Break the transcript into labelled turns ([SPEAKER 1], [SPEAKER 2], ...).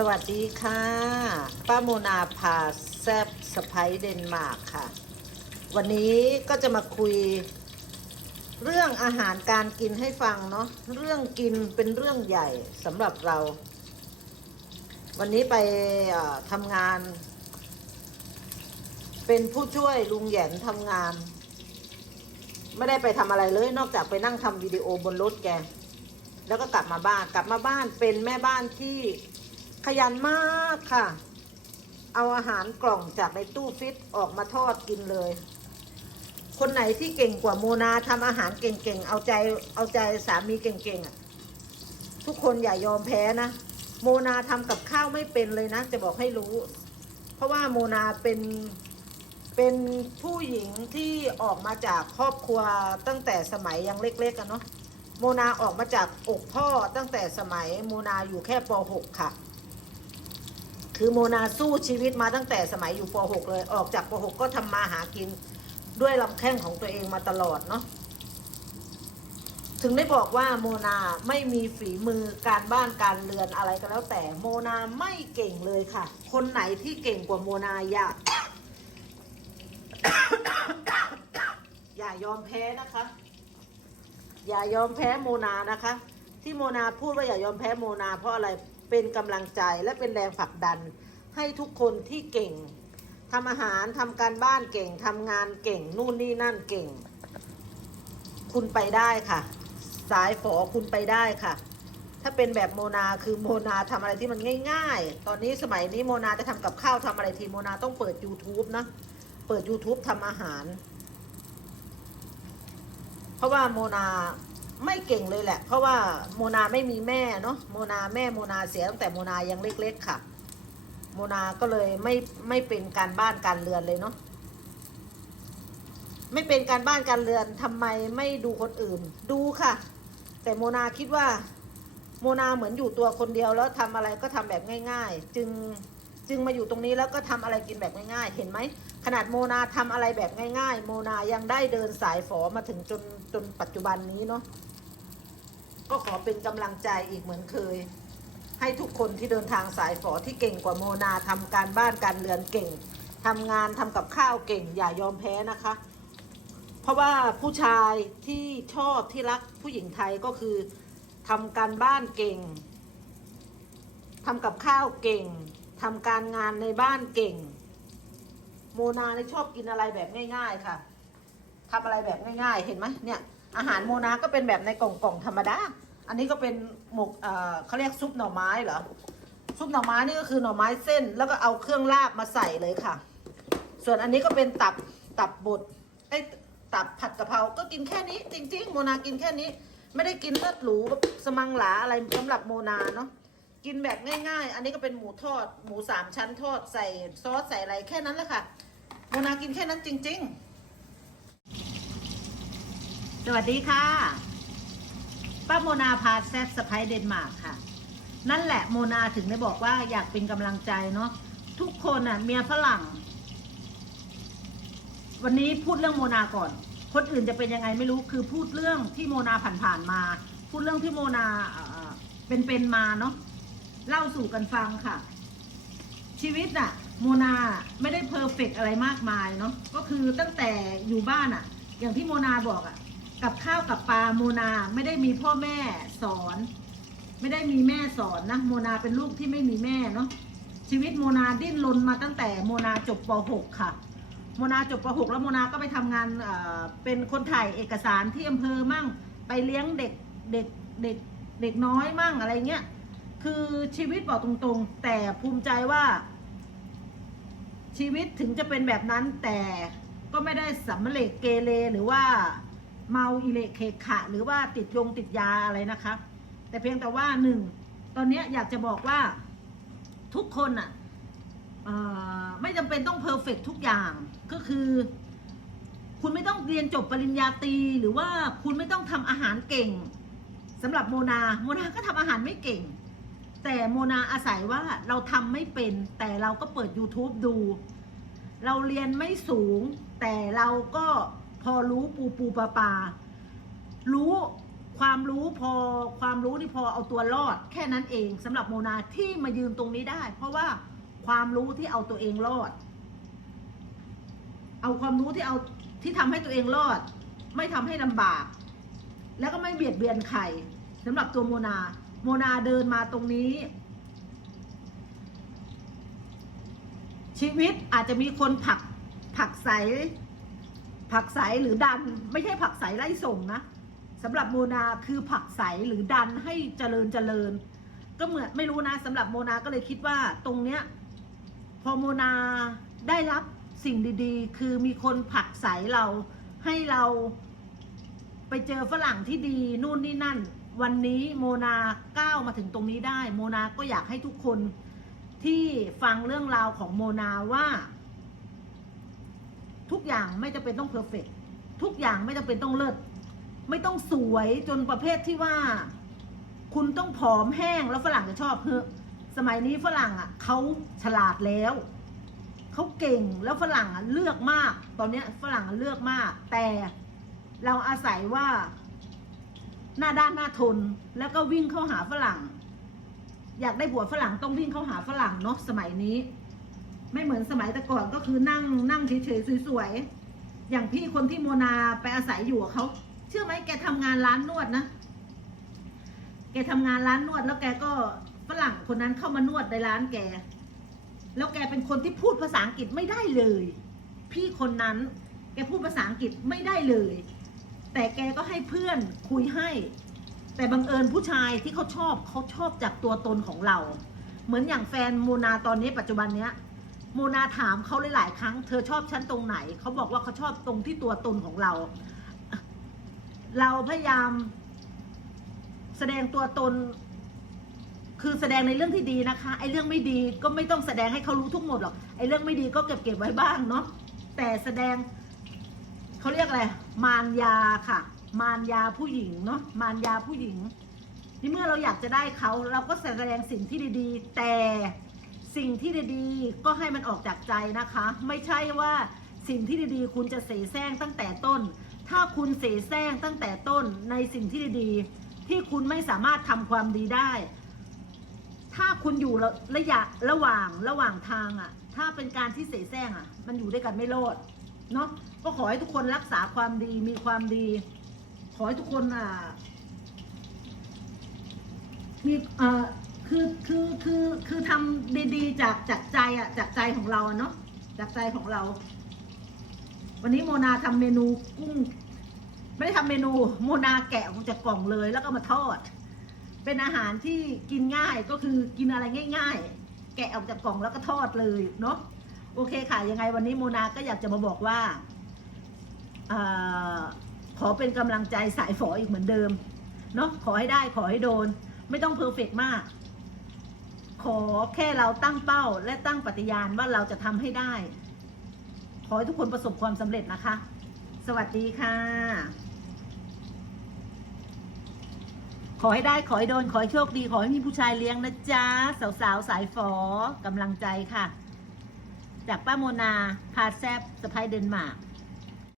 [SPEAKER 1] สวัสดีค่ะ ป้าโมนาพาแซบสไปเดนมาร์กค่ะ วันนี้ก็จะมาคุย เรื่องอาหารการกินให้ฟังเนาะเรื่องกินเป็นเรื่องใหญ่สำหรับเรา วันนี้ไปทำงาน เป็นผู้ช่วยลุงแหยนทำงาน ไม่ได้ไปทำอะไรเลย นอกจากไปนั่งทำวิดีโอบนรถแก แล้วก็กลับมาบ้านกลับมาบ้านเป็นแม่บ้านที่ ขยันมากค่ะ เอาอาหารกล่องจากในตู้ฟิตออกมาทอดกินเลย คนไหนที่เก่งกว่าโมนาทำอาหารเก่งๆ เอาใจเอาใจสามีเก่งๆอะ ทุกคนอย่ายอมแพ้นะ โมนาทำกับข้าวไม่เป็นเลยนะ จะบอกให้รู้ เพราะว่าโมนาเป็นเป็นผู้หญิงที่ออกมาจากครอบครัวตั้งแต่สมัยยังเล็กๆกันเนาะโมนาออกมาจากอกพ่อตั้งแต่สมัยโมนาอยู่แค่ป .6 ค่ะ คือโมนาสู้ชีวิตมาตั้งแต่สมัยอยู่ป .6 เลย ออกจากป .6 ก็ทำมาหากินด้วยลำแข้งของตัวเองมาตลอดเนาะ ถึงได้บอกว่าโมนาไม่มีฝีมือการบ้านการเรือนอะไรก็แล้วแต่โมนาไม่เก่งเลยค่ะ คนไหนที่เก่งกว่าโมนาอย่า อย่ายอมแพ้นะคะ อย่ายอมแพ้โมนานะคะ ที่โมนาพูดว่าอย่ายอมแพ้โมนาเพราะอะไร เป็นกำลังใจและเป็นแรงผลักดัน ให้ทุกคนที่เก่งทำอาหารทำการบ้านเก่งทำงานเก่งนู่นนี่นั่นเก่ง คุณไปได้ค่ะ สายฝอคุณไปได้ค่ะ ถ้าเป็นแบบโมนาคือโมนาทำอะไรที่มันง่าย ๆ ตอนนี้สมัยนี้โมนาจะทำกับข้าวทำอะไรทีโมนาต้องเปิด YouTube นะ เปิด YouTube ทำอาหาร เพราะว่าโมนา ไม่เก่งเลยแหละ เพราะว่าโมนาไม่มีแม่เนาะโมนาแม่โมนาเสียตั้งแต่โมนายังเล็กๆค่ะ โมนาก็เลยไม่ไม่เป็นการบ้านการเรือนเลยเนาะไม่เป็นการบ้านการเรือนทำไมไม่ดูคนอื่น ดูค่ะ แต่โมนาคิดว่า โมนาเหมือนอยู่ตัวคนเดียวแล้วทำอะไรก็ทำแบบง่าย ๆ จึงจึงมาอยู่ตรงนี้แล้วก็ทำอะไรกินแบบง่ายๆ เห็นไหม ขนาดโมนาทำอะไรแบบง่าย ๆ โมนายังได้เดินสายฝอมาถึงจนจนปัจจุบันนี้เนาะก็ขอเป็นกำลังใจอีกเหมือนเคย ให้ทุกคนที่เดินทางสายฝอที่เก่งกว่าโมนาทำการบ้านการเรือนเก่งทำงานทำกับข้าวเก่ง อย่ายอมแพ้นะคะ เพราะว่าผู้ชายที่ชอบที่รักผู้หญิงไทยก็คือทำการบ้านเก่งทำกับข้าวเก่งทำการงานในบ้านเก่ง โมนาเนี่ยชอบกินอะไรแบบง่าย ๆ ค่ะทำอะไรแบบง่าย ๆ เห็นไหมเนี่ย อาหารโมนาก็เป็นแบบในกล่องๆธรรมดา อันนี้ก็เป็นหมกเอ่อเขาเรียกซุปหน่อไม้เหรอ ซุปหน่อไม้นี่ก็คือหน่อไม้เส้น แล้วก็เอาเครื่องลาบมาใส่เลยค่ะ ส่วนอันนี้ก็เป็นตับตับบดไอ้ตับผัดกะเพรา ก็กินแค่นี้ จริง ๆ โมนากินแค่นี้ ไม่ได้กินเลือดหรูสมังหลาอะไรสำหรับโมนาเนาะ กินแบบง่าย ๆ อันนี้ก็เป็นหมูทอด หมูสามชั้นทอดใส่ซอสใส่อะไรแค่นั้นแหละค่ะ โมนากินแค่นั้นจริง ๆ สวัสดีค่ะ ป้าโมนาพาแซบสไปเดนมาร์กค่ะ นั่นแหละโมนาถึงได้บอกว่าอยากเป็นกำลังใจเนาะทุกคนอะเมียฝรั่ง วันนี้พูดเรื่องโมนาก่อน คนอื่นจะเป็นยังไงไม่รู้คือพูดเรื่องที่โมนาผ่านๆมา พูดเรื่องที่โมนาเป็นๆมาเนาะเล่าสู่กันฟังค่ะ ชีวิตน่ะโมนาไม่ได้เพอร์เฟกอะไรมากมายเนาะก็คือตั้งแต่อยู่บ้านอะอย่างที่โมนาบอกอะกับข้าวกับปลาโมนาไม่ได้มีพ่อแม่สอน ไม่ได้มีแม่สอนนะโมนาเป็นลูกที่ไม่มีแม่เนาะชีวิตโมนาดิ้นรนมาตั้งแต่โมนาจบป .6 ค่ะ โมนาจบป .6 แล้วโมนาก็ไปทำงานเเป็นคนถ่ายเอกสารที่อำเภอมั่ง ไปเลี้ยงเด็กเด็กเด็กเด็กน้อยมั่งอะไรเงี้ย คือชีวิตบอกตรงๆ แต่ภูมิใจว่า ชีวิตถึงจะเป็นแบบนั้นแต่ก็ไม่ได้สำเร็จเกเรหรือว่าเมาอิเลเคขะ หรือว่าติดยงติดยาอะไรนะคะ แต่เพียงแต่ว่าหนึ่งตอนนี้อยากจะบอกว่าทุกคนอะเอ่อไม่จำเป็นต้องเพอร์เฟกทุกอย่างก็คือ คุณไม่ต้องเรียนจบปริญญาตรีหรือว่าคุณไม่ต้องทำอาหารเก่งสำหรับโมนา โมนาก็ทำอาหารไม่เก่ง แต่โมนาอาศัยว่าเราทำไม่เป็น แต่เราก็เปิด YouTube ดู เราเรียนไม่สูง แต่เราก็พอรู้ปูปูปลาปลารู้ความรู้พอความรู้ที่พอเอาตัวรอด แค่นั้นเองสำหรับโมนาที่มายืนตรงนี้ได้ เพราะว่าความรู้ที่เอาตัวเองรอด เอาความรู้ที่เอาที่ทำให้ตัวเองรอด ไม่ทำให้ลำบาก แล้วก็ไม่เบียดเบียนใครสำหรับตัวโมนา โมนาเดินมาตรงนี้ ชีวิตอาจจะมีคนผลักผลักใสผลักใสหรือดัน ไม่ใช่ผลักใสไล่ส่งนะสำหรับโมนาคือผลักใสหรือดันให้เจริญเจริญ ก็เหมือนไม่รู้นะสำหรับโมนาก็เลยคิดว่าตรงเนี้ยพอโมนาได้รับสิ่งดีๆ คือมีคนผลักใสเราให้เราไปเจอฝรั่งที่ดีนู่นนี่นั่น วันนี้โมนาก้าวมาถึงตรงนี้ได้ โมนาก็อยากให้ทุกคนที่ฟังเรื่องราวของโมนาว่า ทุกอย่างไม่จำเป็นต้องเพอร์เฟกทุกอย่างไม่จำเป็นต้องเลิศไม่ต้องสวยจนประเภทที่ว่า คุณต้องผอมแห้งแล้วฝรั่งจะชอบเฮ้สมัยนี้ฝรั่งอะเขาฉลาดแล้วเขาเก่งแล้วฝรั่งอะเลือกมาก ตอนนี้ฝรั่งเลือกมาก แต่เราอาศัยว่า หน้าด้านหน้าทน แล้วก็วิ่งเข้าหาฝรั่ง อยากได้ผัวฝรั่งต้องวิ่งเข้าหาฝรั่งเนาะสมัยนี้ ไม่เหมือนสมัยแต่ก่อนก็คือนั่งนั่งเฉยๆสวยๆอย่างพี่คนที่โมนาไปอาศัยอยู่เขาเชื่อไหมแกทำงานร้านนวดนะแกทำงานร้านนวด แล้วแกก็ฝรั่งคนนั้นเข้ามานวดในร้านแก แล้วแกเป็นคนที่พูดภาษาอังกฤษไม่ได้เลย พี่คนนั้นแกพูดภาษาอังกฤษไม่ได้เลย แต่แกก็ให้เพื่อนคุยให้ แต่บังเอิญผู้ชายที่เขาชอบเขาชอบจากตัวตนของเรา เหมือนอย่างแฟนโมนาตอนนี้ปัจจุบันเนี้ยโมนาถามเขาหลายๆครั้ง เธอชอบฉันตรงไหน เขาบอกว่าเขาชอบตรงที่ตัวตนของเรา เราพยายาม แสดงตัวตน คือแสดงในเรื่องที่ดีนะคะ ไอ้เรื่องไม่ดีก็ไม่ต้องแสดงให้เขารู้ทุกหมดหรอก ไอ้เรื่องไม่ดีก็เก็บเก็บไว้บ้างเนาะ แต่แสดง เขาเรียกอะไร มารยาค่ะ มารยาผู้หญิงเนาะ มารยาผู้หญิงที่เมื่อเราอยากจะได้เขาเราก็แสดงสิ่งที่ดีๆ แต่สิ่งที่ดีๆ ก็ให้มันออกจากใจนะคะ ไม่ใช่ว่าสิ่งที่ดีๆ คุณจะเสแสร้งตั้งแต่ต้น ถ้าคุณเสแสร้งตั้งแต่ต้นในสิ่งที่ดีๆ ที่คุณไม่สามารถทำความดีได้ ถ้าคุณอยู่ระระยะระหว่างระหว่างทางอะ่ะ ถ้าเป็นการที่เสแสร้งอะ่ะ มันอยู่ด้วยกันไม่รอด เนาะก็ขอให้ทุกคนรักษาความดีมีความดี ขอให้ทุกคนอะมีเอ่อคือคือคือคือทำดีๆ จากจากใจอะจากใจของเราเนาะจากใจของเรา วันนี้โมนาทำเมนูกุ้ง ไม่ได้ทำเมนูโมนาแกะออกจากกล่องเลย แล้วก็มาทอด เป็นอาหารที่กินง่ายก็คือกินอะไรง่าย ๆ แกะออกจากกล่องแล้วก็ทอดเลยเนาะ โอเคค่ะ ยังไงวันนี้โมนาก็อยากจะมาบอกว่าอขอเป็นกำลังใจสายฝออีกเหมือนเดิมเนาะขอให้ได้ขอให้โดน ไม่ต้องเพอร์เฟกมาก ขอแค่เราตั้งเป้าและตั้งปฏิญาณว่าเราจะทำให้ได้ ขอให้ทุกคนประสบความสำเร็จนะคะ สวัสดีค่ะ ขอให้ได้ขอให้โดน ขอให้โชคดี ขอให้มีผู้ชายเลี้ยงนะจ๊ะ สาวๆสายฝอกำลังใจค่ะ จากป้าโมนาพาแซบสะพายเดนมาร์ก